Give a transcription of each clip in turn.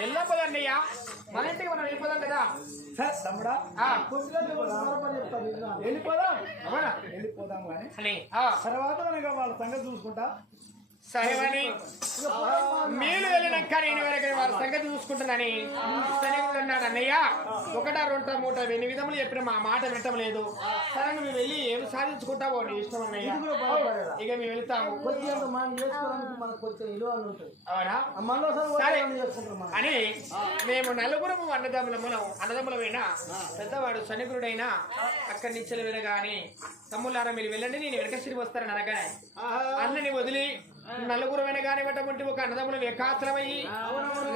వెళ్ళపోదన్నయ్యా మన ఇంటికి మనం వెళ్ళిపోదాం కదా తమ్ముడా వెళ్ళిపోదాం వెళ్ళిపోదాం కానీ తర్వాత మనకి వాళ్ళ సంగతి చూసుకుంటా సరేవని మీరు వెళ్ళినాక నేను వరకు వారి సంగతి చూసుకుంటున్నాని అన్నాడు అన్నయ్య ఒకటా రెండో మూట ఎన్ని విధములు చెప్పిన మా మాట వినటం లేదు సరే నువ్వు వెళ్ళి ఏమి సాధించుకుంటావో నీ ఇష్టం అన్నయ్య ఇక మేము వెళ్తాము అవునా సరే అని మేము నలుగురము అన్నదమ్ములమైనా పెద్దవాడు శనిగురుడైనా అక్కడి నుంచి వెళ్ళగాని తమ్ముళ్ళారా మీరు వెళ్ళండి నేను వెనకసిరి వస్తానని అనగానే అన్నని వదిలి నలుగురు వెనగానే పట్టబట్టి ఒక అన్నదమ్ములు ఏకాత్రమయ్యి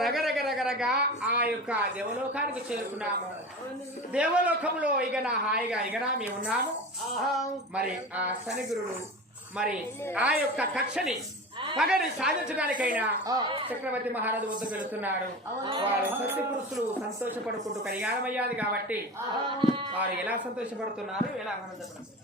రగరగరగరగా ఆ యొక్క దేవలోకానికి చేరుకున్నాము. దేవలోకంలో ఇగనా హాయిగా ఇగనా మేమున్నాము. మరి ఆ శనిగురుడు మరి ఆ యొక్క కక్షని పగని సాధించడానికైనా చక్రవర్తి మహారాజు వద్దకు వెళుతున్నాడు. వారు సత్య పురుషులు సంతోషపడుకుంటూ కళ్యాణమయ్యాది కాబట్టి వారు ఎలా సంతోషపడుతున్నారు ఎలా ఆనందపడుతున్నారు.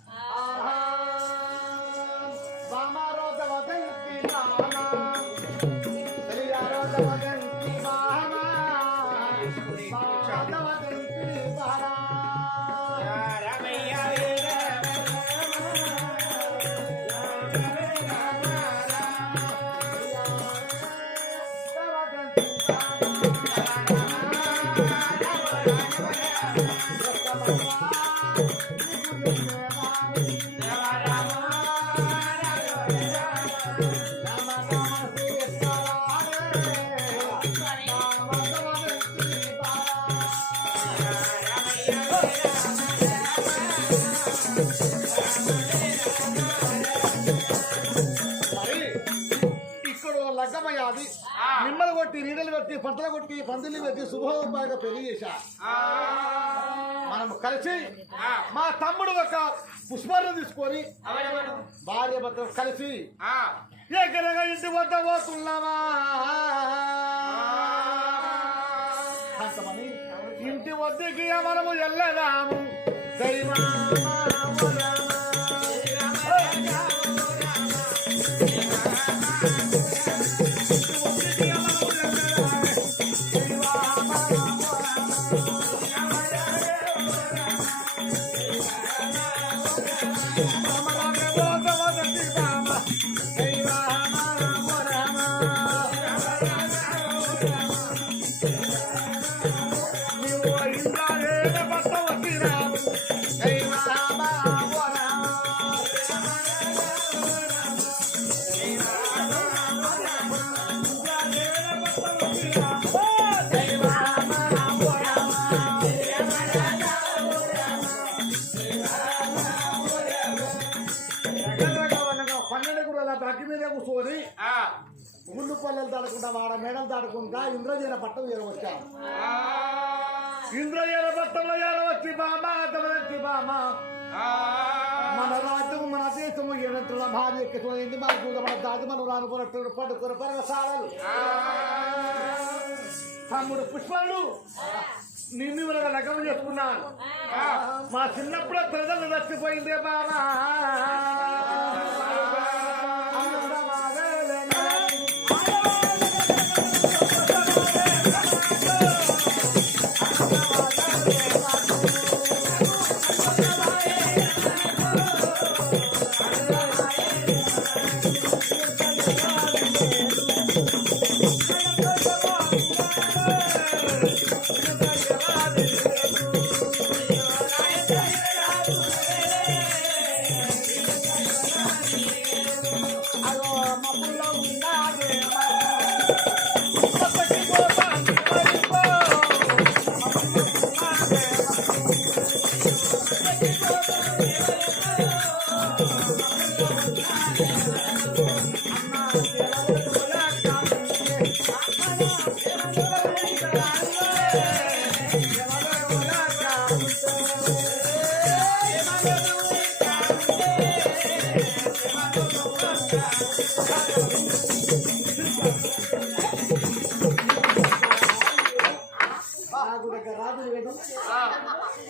నిమ్మలు కొట్టి నీడలు కొట్టి పంటలు కొట్టి పందిళ్ళు పెట్టి శుభోపాయంగా పెళ్లి చేశా. మనం కలిసి మా తమ్ముడు ఒక పుష్పాలను తీసుకొని భార్య భర్త కలిసి ఎక్కడగా ఇంటి వద్ద పోతున్నామా అంతమని ఇంటి వద్దకి మనము వెళ్ళదాము. ముళ్ళు పల్లెలు దాడుకుంటా వాడ మేడలు దాడుకుంటా ఇంద్రజీన పట్టం చేరవచ్చాను. ఇంద్రజీన పట్టంలో ఏరవచ్చి బామా బామా మన రాజ్యము మన దేశము ఏనంటున్న భార్యకి ఇంటి మన మన దాటి మనం రానుకున్నట్టు పడుకున్న పరగశాలలు తమ్ముడు పుష్పాలు నిన్ను లగ్గం చేసుకున్నాను. మా చిన్నప్పుడు ప్రజలు చచ్చిపోయిందే బామా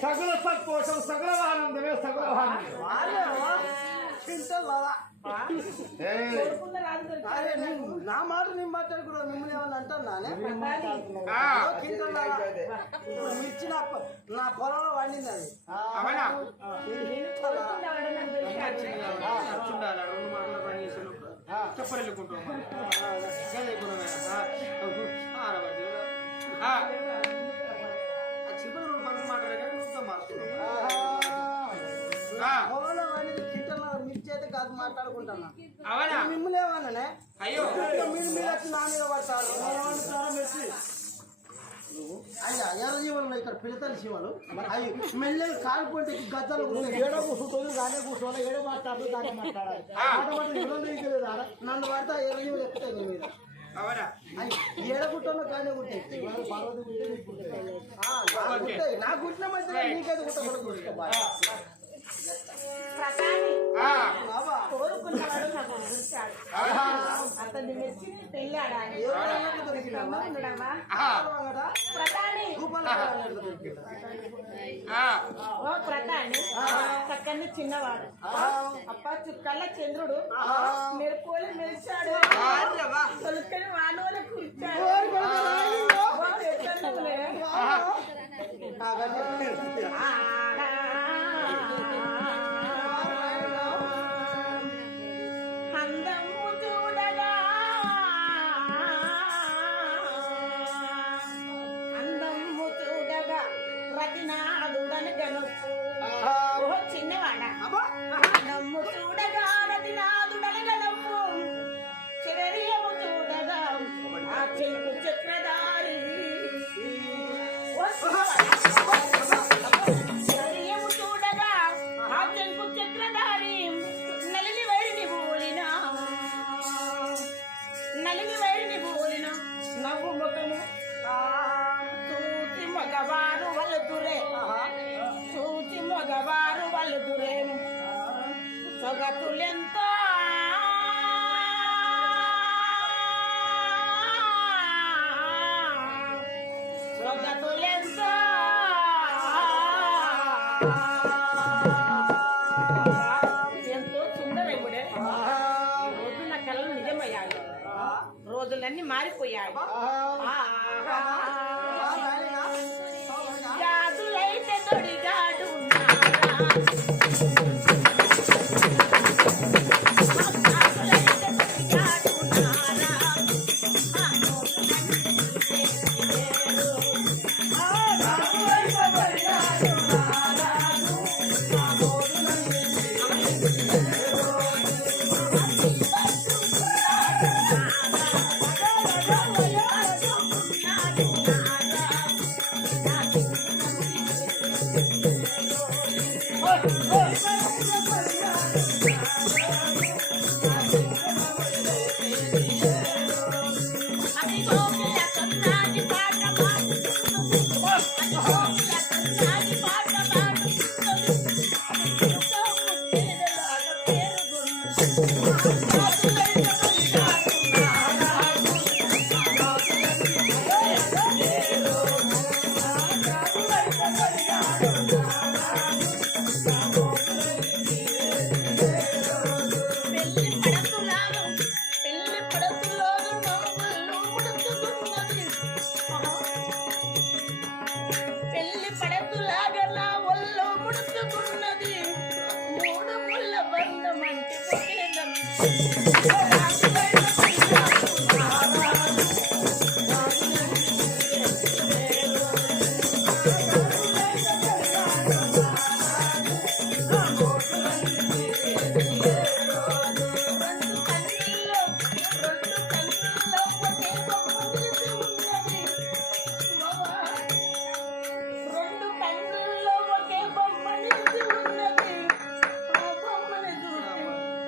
సగుల సంతోషం సగుల ఆనందమే సగుల నా మాట నేను మాట్లాడుకున్నా మిమ్మల్ని ఏమన్నా అంటున్నానే మిర్చి నా పొలంలో వండింది అది అవునా చెప్పలేకుంటాం చివరి రెండు పనులు మాట్లాడే నువ్వు పొలంలో వండింది కింటలో మిర్చి అయితే కాదు మాట్లాడుకుంటున్నా అవునా మిమ్మల్ని ఏమన్నానే అయ్యో మీరు వచ్చి నా మీద పడతారు మిర్చి అయ్యా ఎర్ర జీవులు ఇక్కడ పిల్లతల జీవులు అవి మెల్లగా కాలిపోతే గద్దలు ఏడో కూర్చుంటుంది దానే కూర్చోవాలి ఏడో మాట్లాడుతూ దానే మాట్లాడాలి నన్ను పడితే ఎర్ర జీవులు ఎక్కుతాయి నీ మీద అవునా ఏడగుట్టలో కానీ ఉంటాయి నా గుట్టిన మధ్య నీకైతే గుట్టకూడదు కోరుకున్నవాడు నాకు గుర్చాడు అతన్ని మెచ్చి పెళ్ళాడా ప్రతాని ఓ ప్రతాని చక్కని చిన్నవాడు అప్ప చుక్కల చంద్రుడు మెరుపులు మెరిచాడు తొలుకని వానోలు కూర్చాడు అందము చూడగా అందము చూడగా రతినాదుడని గనుపు ఓ చిన్నవాడ అందము చూడగా రతినాదుడని గనుపు చిరరియము చూడగా ఆ చెల్పు చక్రధారి చిరరియము చూడగా ఆ చెల్పు చక్రధారి నలిని వైరిని బోలిన నవ్వు ముఖము చూచి మగవారు వలుదురే సొగతులెంతో ఎంతో సుందరముడే రోజు నా కళలు నిజమయ్యాయి రోజులన్నీ మారిపోయాయి గాజులైతే తొడిగాడు పెళ్లి పడతులాగా నా ఒళ్ళో ముడుచుకున్నది మూడు ముళ్ళ బంధం అంటే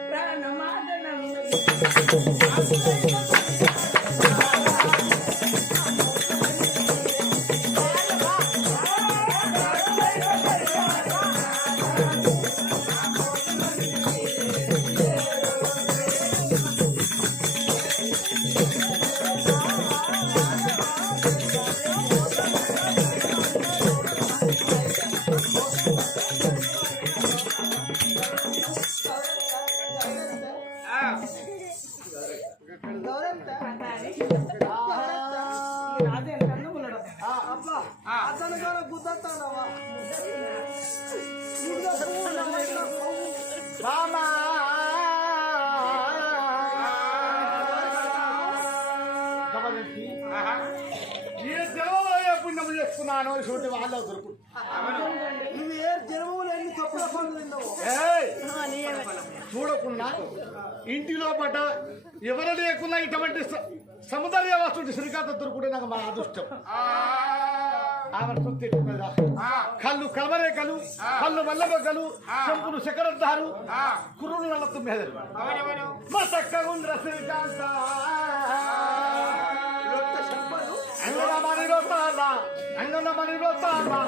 ప్రాణమాదనం అబ్బా అతను కూడా గుద్దస్తాడవా రామా ఏ జన్మలో పుణ్యము చేసుకున్నాను చూడండి వాళ్ళ దొరుకు నువ్వు ఏ జన్మలు ఎన్ని తప్పుల పనులు తిన్నావు చూడకుండా ఇంటిలో పడ్డ ఎవరు లేకున్నా ఇటువంటి సముద్ర వస్తువుడి శ్రీకాంత దొరుకుడే నాకు మా అదృష్టం ఆమె సుత్తి కళ్ళు కలవరేకలు కళ్ళు మల్లబొగ్గలు చెంపులు శకరంతారు కుర్రులు నల్ల తుమ్మెదరు మా చక్కగుండ్ర శ్రీకాంత అంగనమని రోతారా అంగనమని రోతారా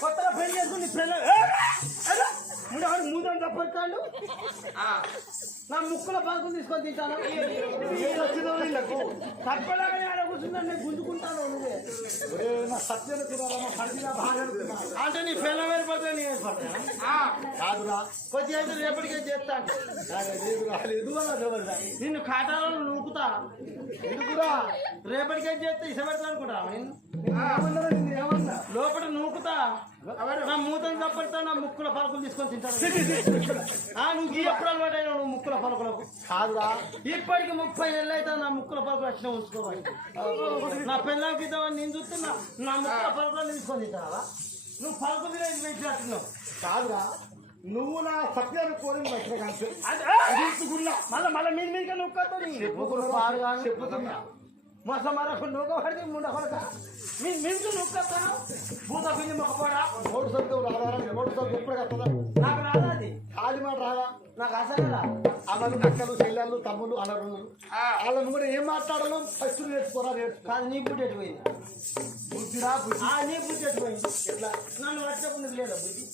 కొత్తగా పెళ్లి చేసుకుని ముందు తప్పడతాడు నా ముక్కుల పలుకులు తీసుకొని తింటాను తప్పలాగా ఆడ కూర్చుందని నేను గుంజుకుంటాను నువ్వే అంటే నీ పిల్ల వెళ్ళిపోతే నీ కాదురా కొద్దిగా అయితే రేపటికే చేస్తాను నిన్ను కాటాలను నూకుతా ఎందుకురా రేపటికే చేస్తే ఇసపెడతా అనుకుంటా లోపల నూకుతా నా మూతను తప్పడతా నా ముక్కుల పలుకులు తీసుకొని తింటాను నువ్వు ఎప్పుడు అలవాటు అయినా నువ్వు ముక్కుల పలుకులకు కాదురా ఇప్పటికి 30 ఏళ్ళు అయితే నా ముక్కుల పలుకులు వచ్చిన ఉంచుకోవాలి నా పిల్లలకి ఇద్దామని నేను చూస్తున్నా నా ముక్కుల పలుకులు తీసుకొని తింటావా నువ్వు పలుకు మీద పెట్టినట్టున్నావు కాదురా నువ్వు నా సత్యాన్ని కోరిన మళ్ళీ మీరు మీకే నొక్కతో చెప్పుతున్నా మొత్తం మరొక నూక పడితే ముండ కొడక మీకు నొక్కతాను భూత పిండి మొక్కపడా ఓటు సొంతం రాదా ఓటు సొంతం ఎప్పుడు కట్టదా నాకు రాదా అది ఖాళీ మాట రాదా నాకు అసలు రా అమ్మలు అక్కలు చెల్లెళ్ళు తమ్ముళ్ళు అనరులు వాళ్ళని కూడా ఏం మాట్లాడాలో ఫస్ట్ నేర్చుకోరా కాదు నీ బుద్ధి ఎటుపోయింది బుద్ధిరా బుద్ధి నీ బుద్ధి ఎటుపోయింది ఎట్లా నన్ను వచ్చేప్పుడు నీకు లేదా బుద్ధి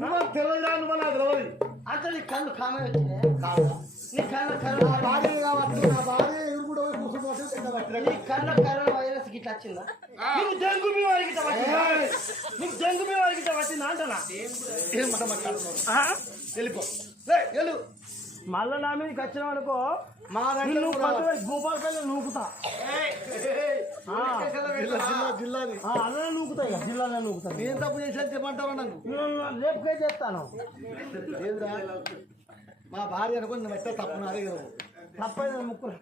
నువ్వు తెలియదా నువ్వు నాకు తెలియదు అంటే నీ కళ్ళు కామే వచ్చినాయి కాదా నీ కళ్ళు నా భార్య కావచ్చు నా భార్య ఎదురు కూడా పోయి కూర్చుని నీ కళ్ళు వైరస్ గిట్లా వచ్చిందా నీకు డెంగు మీ వారికి గిట్ట వచ్చిందా నీకు డెంగు మీ వారికి గిట్ట వచ్చిందా అంటనా ఏం మాట మాట్లాడుతున్నావు వెళ్ళిపో వెళ్ళు మళ్ళా నా మీదకి వచ్చిన అనుకో మా దగ్గర భూపాలపల్లి నూకుతా జిల్లాది అలా నూకుతా ఇక జిల్లాలో నూకుతా ఏం తప్పు చేసి చెప్పంటావా నన్ను రేపుకే చేస్తాను ఏంద్రా మా భార్య అనుకుని నువ్వు ఎట్లా తప్పు నాదే కదా తప్పైన ముక్కులు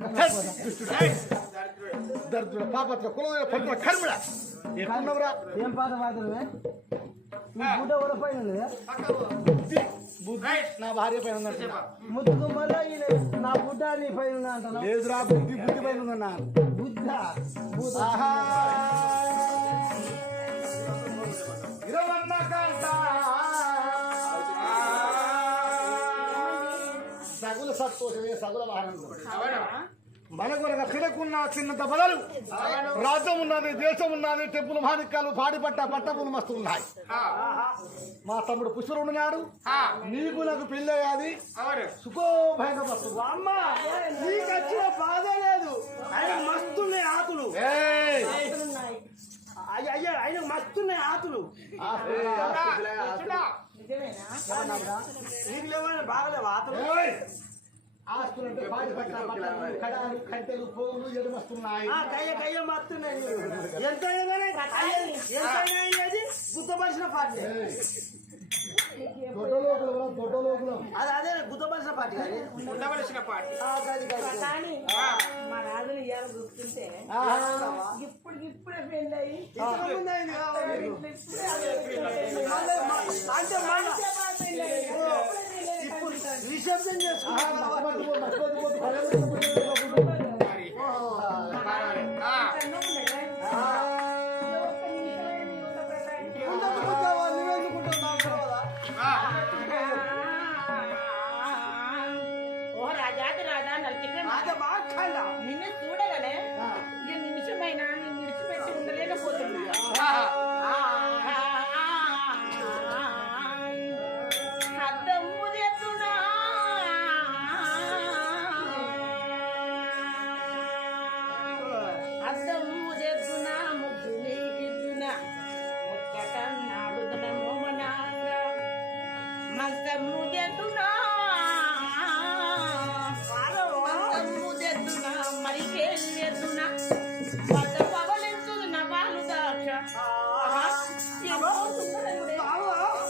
దరిద్రుడ పాపత్ర కుల పట్ల కర్మిడ ఎక్కడున్నావురా ఏం పాత పాత్రమే నీ బుడ్డ కూడా పైన ఉంది బుద్ధి నా భార్య పైన ఉందంటే ముద్దుకు మళ్ళీ నా బుడ్డ నీ పైన ఉన్నా అంటున్నా లేదురా బుద్ధి బుద్ధి పైన ఉందన్నా బుద్ధ ఆహా ఇరవన్న కాంత సగుల సంతోషమే సగుల ఆనందం మనకొరగా తిరగకున్న చిన్నంత బదలు రాజ్యం ఉన్నది దేశం ఉన్నది టెంపుల్ మాణిక్యాలు పాడిపట్ట పట్టపులు మస్తు ఉన్నాయి మా తమ్ముడు పుష్పరుడు ఉన్నాడు నీకు నాకు పెళ్ళయ్యాది సుఖోభైన వస్తు అమ్మ నీకు వచ్చిన బాధ లేదు ఆయన మస్తున్నాయి ఆకులు అయ్యా ఆయన మస్తున్నాయి ఆకులు నీకు లేవని బాగలేవు ఆకులు ఆస్తులంటే పాడిపట్ట పట్టణాలు కడాలు కట్టెలు పోగులు ఎడుమస్తున్నాయి కయ్య మస్తున్నాయి ఎంత గుర్తపరిచిన పార్టీ అదే గుర్తపరిచిన పార్టీ ఉండవలసిన పార్టీ కానీ మా రాజుని ఇవాళ గుర్తుంటే ఇప్పుడే పెళ్ళి అయ్యి అంటే మరి. పర్వాలేదు. కన్నం ఉండగా ఒక్క నిమిషమే నీ ఉన్న ప్రకారం ఎందుకుంటావా? నువ్వెందుకుంటావు నాకు తెలియదా? ఓ రాజాది రాజా నల్చిక అదే మాట్లాడ నిన్ను చూడగానే ఈ నిమిషమైనా నేను విడిచిపెట్టి ఉండలేకపోతున్నా అద్దము తెచ్చునా అద్దము తెచ్చునా ముద్దు నీకిద్దునా ముచ్చటన్నాడుదన మోమనాంగా మంచము తెచ్చునా మంచము తెచ్చునా మరికేం తెచ్చునా పద పవలించున పాలు దాక్ష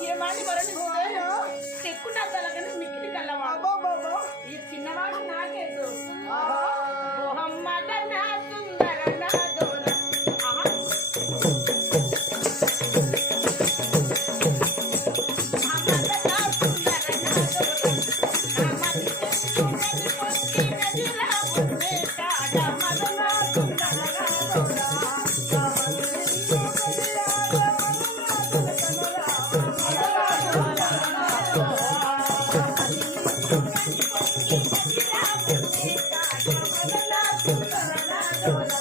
ఏమాని వరణి చెక్కున్న తలకని మిక్కిలి కల్లవాడు ఈ చిన్నవాడు నాకేదు మొహమ్మద నా సుందర నా దోన మొహమ్మద నా సుందర నా దోన నా మది చెట్టునది కొట్టినది లావునే కాడ మద నా సుందర నా దోన నా మది చెట్టునది లావునే కాడ మద నా సుందర నా దోన